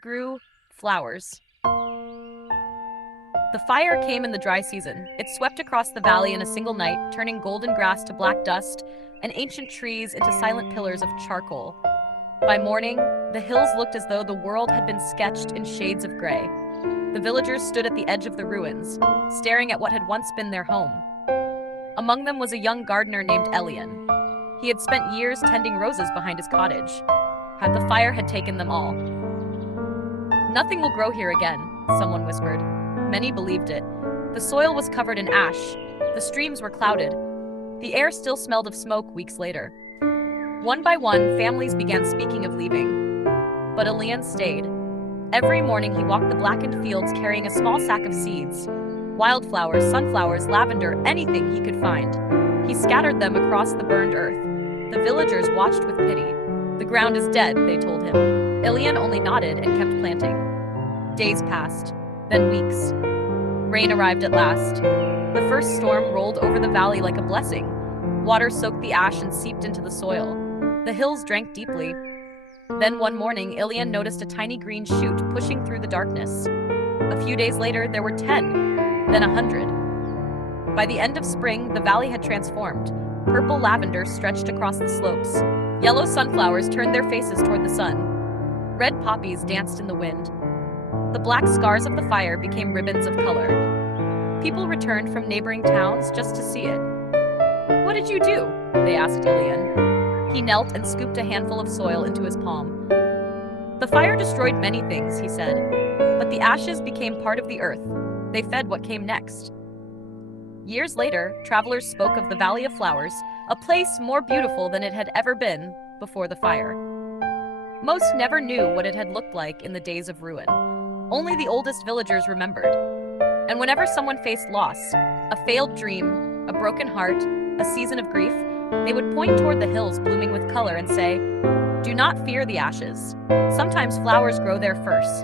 Grew flowers. The fire came in the dry season. It swept across the valley in a single night, turning golden grass to black dust and ancient trees into silent pillars of charcoal. By morning, the hills looked as though the world had been sketched in shades of gray. The villagers stood at the edge of the ruins, staring at what had once been their home. Among them was a young gardener named Elian. He had spent years tending roses behind his cottage. The fire had taken them all. "Nothing will grow here again," someone whispered. Many believed it. The soil was covered in ash. The streams were clouded. The air still smelled of smoke weeks later. One by one, families began speaking of leaving. But Elian stayed. Every morning he walked the blackened fields carrying a small sack of seeds. Wildflowers, sunflowers, lavender, anything he could find. He scattered them across the burned earth. The villagers watched with pity. "The ground is dead," they told him. Elian only nodded and kept planting. Days passed, then weeks. Rain arrived at last. The first storm rolled over the valley like a blessing. Water soaked the ash and seeped into the soil. The hills drank deeply. Then one morning, Elian noticed a tiny green shoot pushing through the darkness. A few days later, there were 10, then 100. By the end of spring, the valley had transformed. Purple lavender stretched across the slopes. Yellow sunflowers turned their faces toward the sun. Red poppies danced in the wind. The black scars of the fire became ribbons of color. People returned from neighboring towns just to see it. "What did you do?" they asked Elian. He knelt and scooped a handful of soil into his palm. "The fire destroyed many things," he said, "but the ashes became part of the earth. They fed what came next." Years later, travelers spoke of the Valley of Flowers, a place more beautiful than it had ever been before the fire. Most never knew what it had looked like in the days of ruin. Only the oldest villagers remembered. And whenever someone faced loss, a failed dream, a broken heart, a season of grief, they would point toward the hills blooming with color and say, "Do not fear the ashes. Sometimes flowers grow there first."